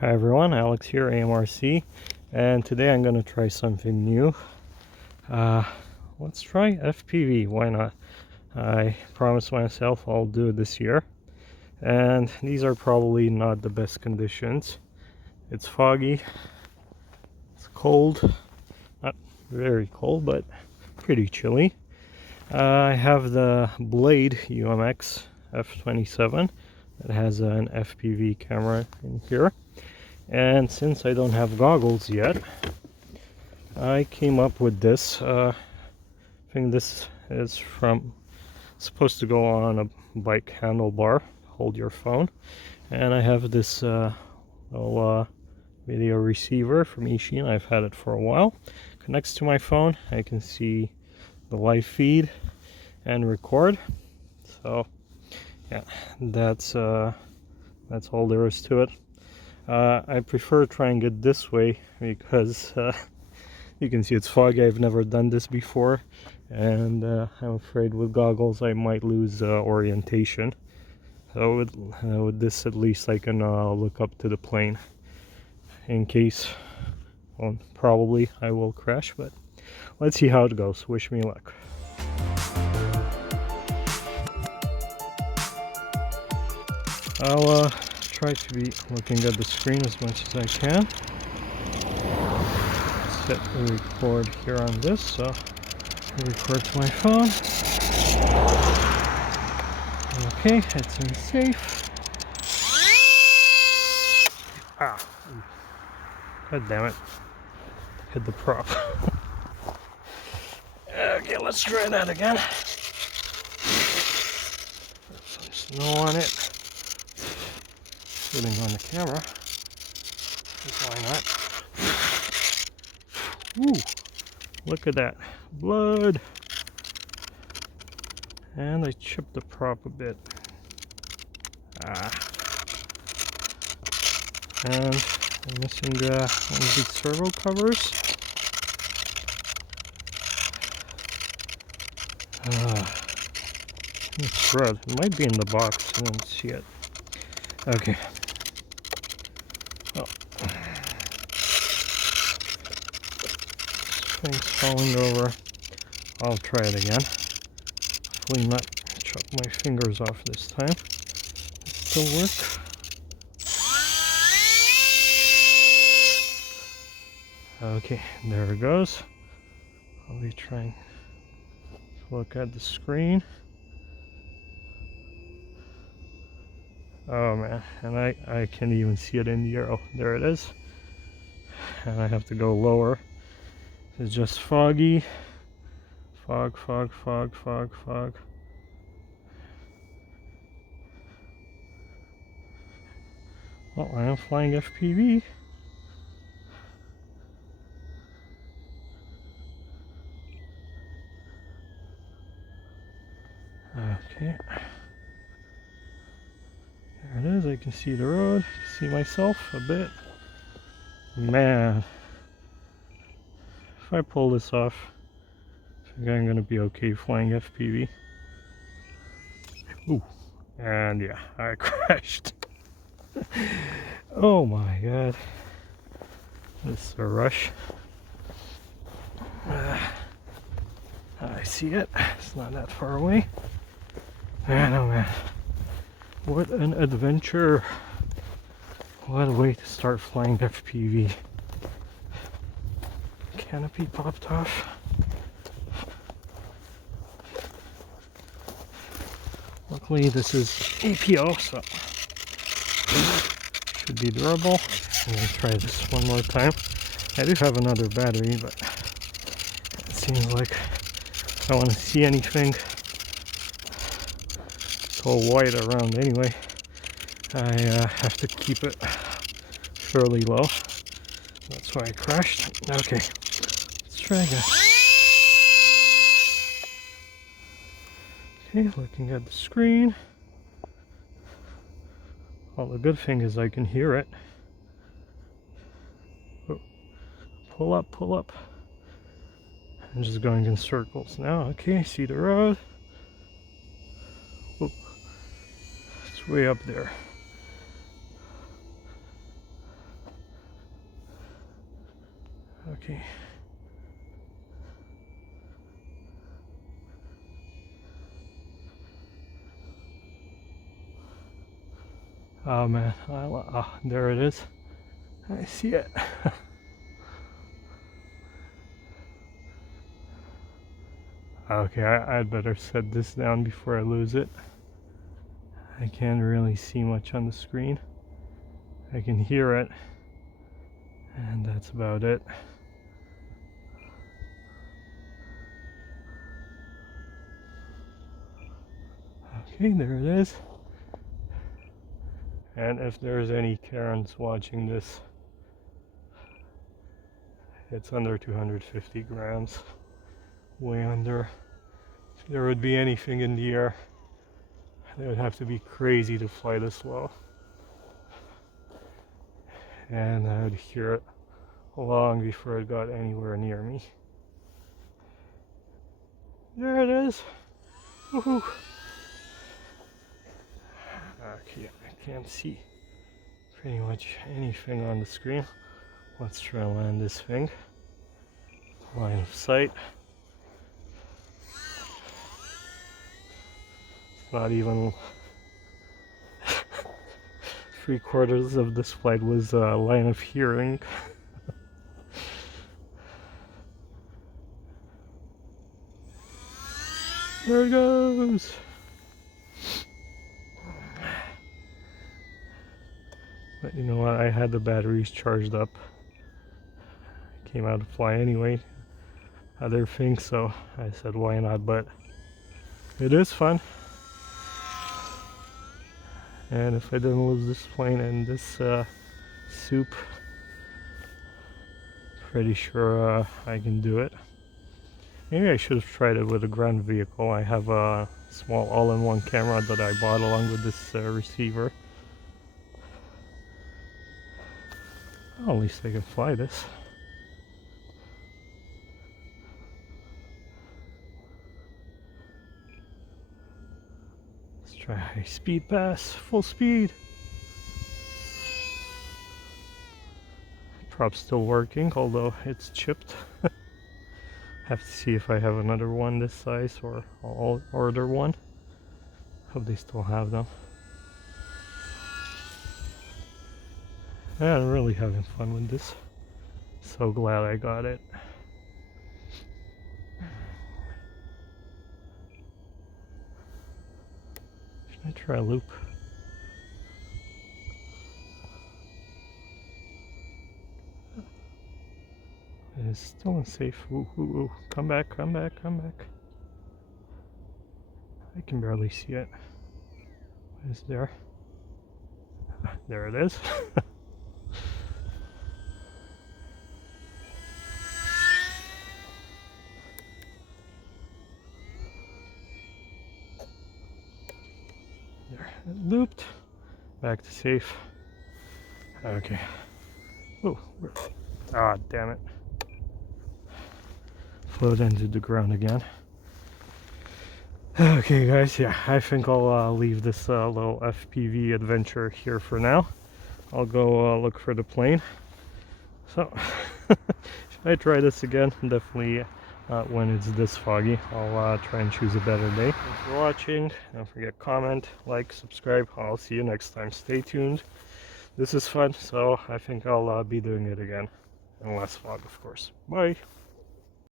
Hi everyone, Alex here, AMRC, and today I'm going to try something new. Let's try FPV, why not? I promised myself I'll do it this year, and these are probably not the best conditions. It's foggy, it's cold, not very cold, but pretty chilly. I have the Blade UMX F27 that has an FPV camera in here. And since I don't have goggles yet, I came up with this. I think this is supposed to go on a bike handlebar, hold your phone. And I have this little video receiver from Ishin. I've had it for a while. Connects to my phone. I can see the live feed and record. So yeah, that's all there is to it. I prefer trying it this way because you can see it's foggy. I've never done this before, and I'm afraid with goggles I might lose orientation. So with this, at least I can look up to the plane in case, well, probably I will crash, but let's see how it goes. Wish me luck. I'll try to be looking at the screen as much as I can. Set the record here on this, so I record to my phone. Okay, it's in safe. Ah, god damn it. Hit the prop. Okay, let's try that again. Put some snow on it. Putting on the camera. Why not? Ooh, look at that. Blood. And I chipped the prop a bit. And I'm missing one of these servo covers. It's red. It might be in the box. I don't see it. Okay. Oh. Thing's falling over. I'll try it again. Hopefully not chop my fingers off this time. It still work. Okay, there it goes. I'll be trying to look at the screen. Oh man, and I can't even see it in the arrow. There it is. And I have to go lower. It's just foggy. Fog, fog, fog, fog, fog. Well, I am flying FPV. Okay. There it is. I can see the road. See myself a bit. Man. If I pull this off, I think I'm going to be okay flying FPV. Ooh. And yeah, I crashed. Oh my god. This is a rush. I see it. It's not that far away. Man, oh man. What an adventure. What a way to start flying FPV. Canopy popped off. Luckily this is APO, so should be durable. I'm gonna try this one more time. I do have another battery, but it seems like I don't want to see anything. It's all white around anyway. I have to keep it fairly low. That's why I crashed. Okay, let's try again. Okay, looking at the screen. Well, the good thing is I can hear it. Oh, pull up, pull up. I'm just going in circles now. Okay, I see the road. Oh, it's way up there. Okay. Oh man, there it is. I see it. Okay, I'd better set this down before I lose it. I can't really see much on the screen. I can hear it, and that's about it. Okay, there it is. And if there's any Karens watching this, it's under 250 grams, way under. If there would be anything in the air, they would have to be crazy to fly this low. And I would hear it long before it got anywhere near me. There it is. Woohoo! Okay, I can't see pretty much anything on the screen. Let's try and land this thing. Line of sight. Not even 3/4 of this flight was line of hearing. There it goes! But you know what, I had the batteries charged up. Came out to fly anyway. Other things, so I said why not, but it is fun. And if I didn't lose this plane and this soup, pretty sure I can do it. Maybe I should have tried it with a ground vehicle. I have a small all-in-one camera that I bought along with this receiver. Well, at least I can fly this. Let's try high speed pass, full speed. Prop's still working, although it's chipped. Have to see if I have another one this size or I'll order one. Hope they still have them. Yeah, I'm really having fun with this. So glad I got it. Should I try a loop? It is still unsafe. Ooh, ooh, ooh. Come back, come back, come back. I can barely see it. What is there? There it is. There, it looped. Back to safe. Okay. Oh, ah, damn it. Float into the ground again. Okay guys, yeah, I think I'll leave this little FPV adventure here for now. I'll go look for the plane. So, if I try this again, definitely when it's this foggy, I'll try and choose a better day. Thanks for watching. Don't forget comment, like, subscribe. I'll see you next time. Stay tuned. This is fun, so I think I'll be doing it again. And less fog, of course. Bye!